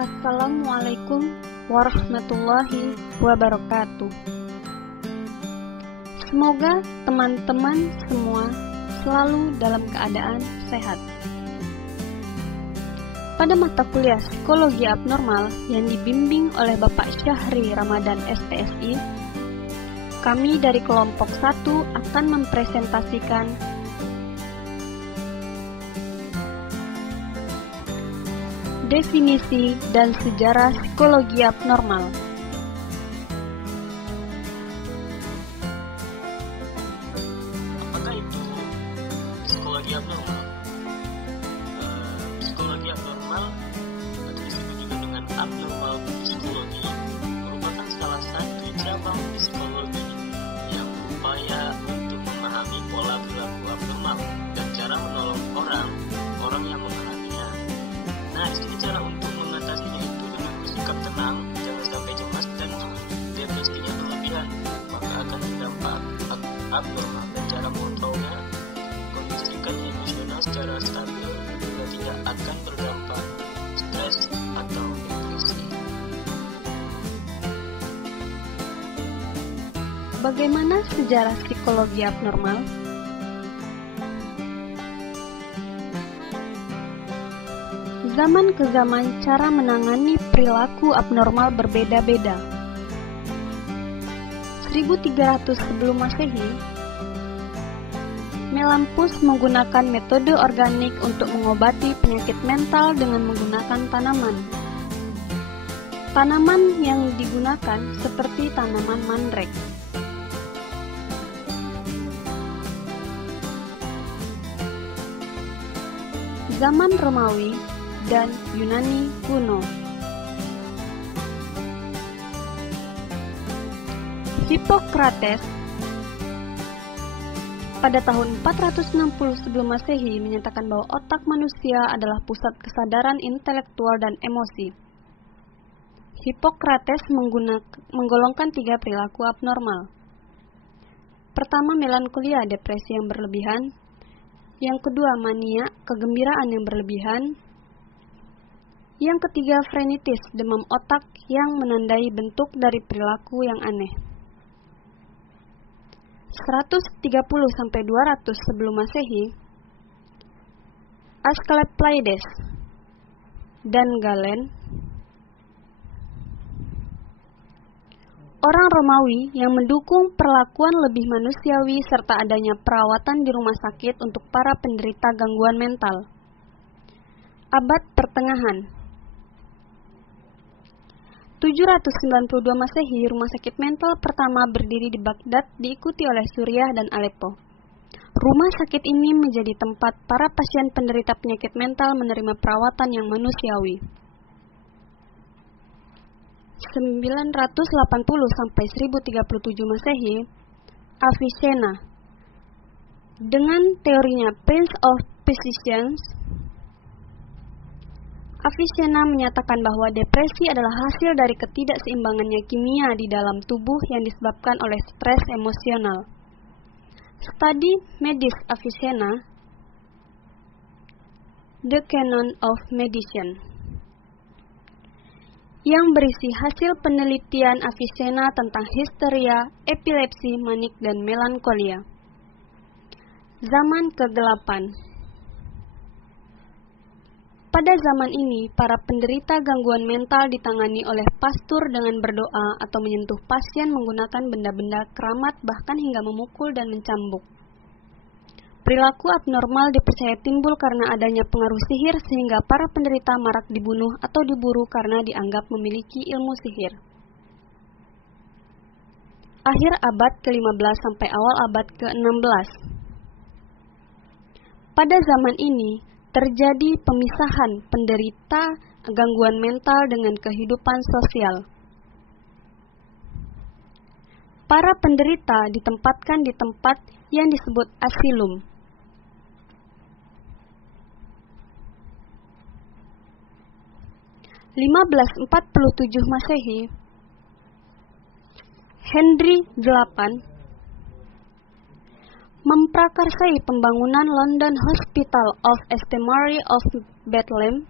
Assalamualaikum warahmatullahi wabarakatuh. Semoga teman-teman semua selalu dalam keadaan sehat. Pada mata kuliah Psikologi Abnormal yang dibimbing oleh Bapak Syahri Ramadan STSI, kami dari kelompok 1 akan mempresentasikan definisi dan sejarah psikologi abnormal. Apakah itu psikologi abnormal? Psikologi abnormal atau disebut juga dengan abnormal psikologi merupakan salah satu cabang psikologi yang berupaya untuk memahami pola perilaku abnormal dan cara menolong orang yang mengalaminya. Nah, di sini cara untuk mengatasinya itu dengan bersikap tenang, jangan sampai cemas dan depresinya berlebihan, maka akan terdampak abnormal, dan cara mengontrolnya, kondisikan emosional secara stabil juga tidak akan berdampak stres atau depresi. Bagaimana sejarah psikologi abnormal? Zaman ke zaman cara menangani perilaku abnormal berbeda-beda. 1300 sebelum Masehi, Melampus menggunakan metode organik untuk mengobati penyakit mental dengan menggunakan tanaman. Tanaman yang digunakan seperti tanaman mandrake. Zaman Romawi dan Yunani kuno. Hippocrates pada tahun 460 sebelum Masehi menyatakan bahwa otak manusia adalah pusat kesadaran intelektual dan emosi. Hippocrates menggolongkan 3 perilaku abnormal. Pertama, melankolia, depresi yang berlebihan. Yang kedua, mania, kegembiraan yang berlebihan. Yang ketiga, frenitis, demam otak yang menandai bentuk dari perilaku yang aneh. 130-200 sebelum Masehi, Asclepiades dan Galen, orang Romawi yang mendukung perlakuan lebih manusiawi serta adanya perawatan di rumah sakit untuk para penderita gangguan mental. Abad Pertengahan 792 Masehi, rumah sakit mental pertama berdiri di Baghdad, diikuti oleh Suriah dan Aleppo. Rumah sakit ini menjadi tempat para pasien penderita penyakit mental menerima perawatan yang manusiawi. 980 sampai 1037 Masehi, Avicenna dengan teorinya Prince of Physicians. Avicenna menyatakan bahwa depresi adalah hasil dari ketidakseimbangannya kimia di dalam tubuh yang disebabkan oleh stres emosional. Studi medis Avicenna, The Canon of Medicine, yang berisi hasil penelitian Avicenna tentang histeria, epilepsi, manik, dan melankolia. Zaman kegelapan. Pada zaman ini, para penderita gangguan mental ditangani oleh pastur dengan berdoa atau menyentuh pasien menggunakan benda-benda keramat, bahkan hingga memukul dan mencambuk. Perilaku abnormal dipercaya timbul karena adanya pengaruh sihir sehingga para penderita marak dibunuh atau diburu karena dianggap memiliki ilmu sihir. Akhir abad ke-15 sampai awal abad ke-16. Pada zaman ini, terjadi pemisahan penderita gangguan mental dengan kehidupan sosial. Para penderita ditempatkan di tempat yang disebut asilum. > 1547 Masehi, Henry VIII memprakarsai pembangunan London Hospital of St. Mary of Bethlehem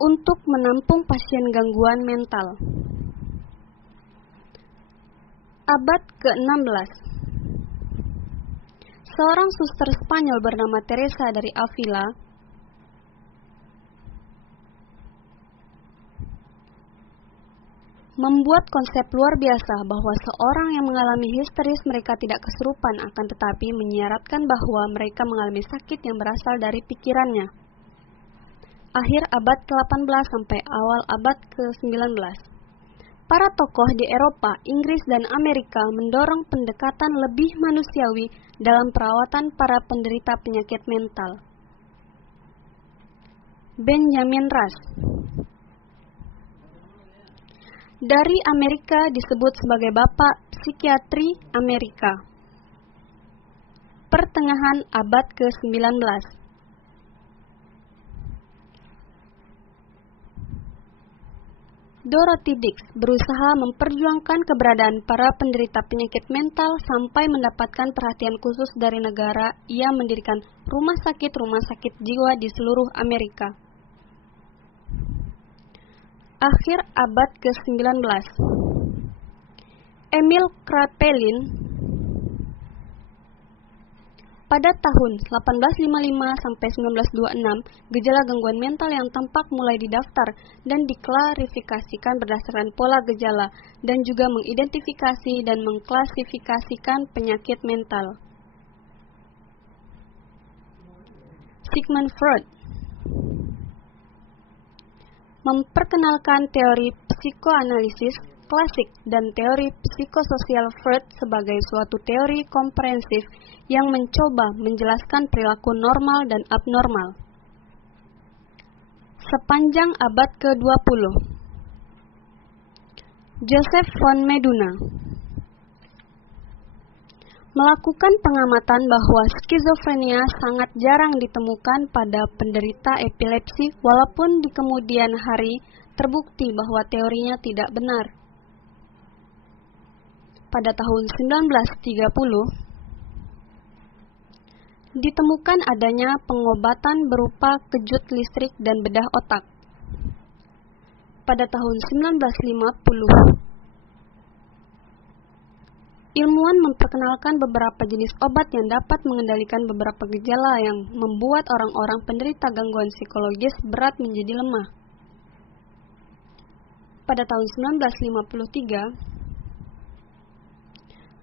untuk menampung pasien gangguan mental. Abad ke-16, seorang suster Spanyol bernama Teresa dari Avila membuat konsep luar biasa bahwa seorang yang mengalami histeris mereka tidak kesurupan, akan tetapi menyiaratkan bahwa mereka mengalami sakit yang berasal dari pikirannya. Akhir abad ke-18 sampai awal abad ke-19, para tokoh di Eropa, Inggris, dan Amerika mendorong pendekatan lebih manusiawi dalam perawatan para penderita penyakit mental. Benjamin Rush dari Amerika disebut sebagai Bapak Psikiatri Amerika. Pertengahan abad ke-19. Dorothy Dix berusaha memperjuangkan keberadaan para penderita penyakit mental sampai mendapatkan perhatian khusus dari negara. Ia mendirikan rumah sakit jiwa di seluruh Amerika. Akhir abad ke-19, Emil Kraepelin pada tahun 1855 sampai 1926, gejala gangguan mental yang tampak mulai didaftar dan diklarifikasikan berdasarkan pola gejala dan juga mengidentifikasi dan mengklasifikasikan penyakit mental. Sigmund Freud memperkenalkan teori psikoanalisis klasik dan teori psikososial Freud sebagai suatu teori komprehensif yang mencoba menjelaskan perilaku normal dan abnormal. Sepanjang abad ke-20, Joseph von Meduna melakukan pengamatan bahwa skizofrenia sangat jarang ditemukan pada penderita epilepsi, walaupun di kemudian hari terbukti bahwa teorinya tidak benar. Pada tahun 1930, ditemukan adanya pengobatan berupa kejut listrik dan bedah otak. Pada tahun 1950, ilmuwan memperkenalkan beberapa jenis obat yang dapat mengendalikan beberapa gejala yang membuat orang-orang penderita gangguan psikologis berat menjadi lemah. Pada tahun 1953,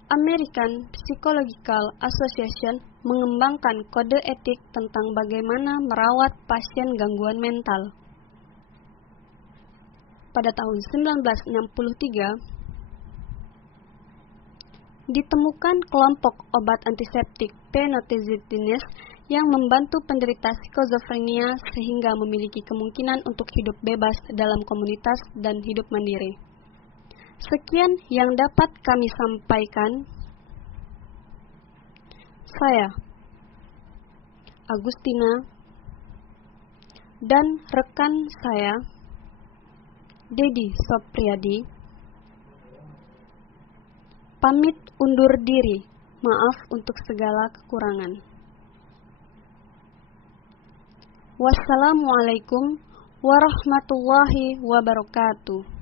American Psychological Association mengembangkan kode etik tentang bagaimana merawat pasien gangguan mental. Pada tahun 1963, ditemukan kelompok obat antiseptik P-notazidines yang membantu penderita skizofrenia sehingga memiliki kemungkinan untuk hidup bebas dalam komunitas dan hidup mandiri. Sekian yang dapat kami sampaikan. Saya, Agustina, dan rekan saya, Dedi Sopriyadi, pamit undur diri. Maaf untuk segala kekurangan. Wassalamualaikum warahmatullahi wabarakatuh.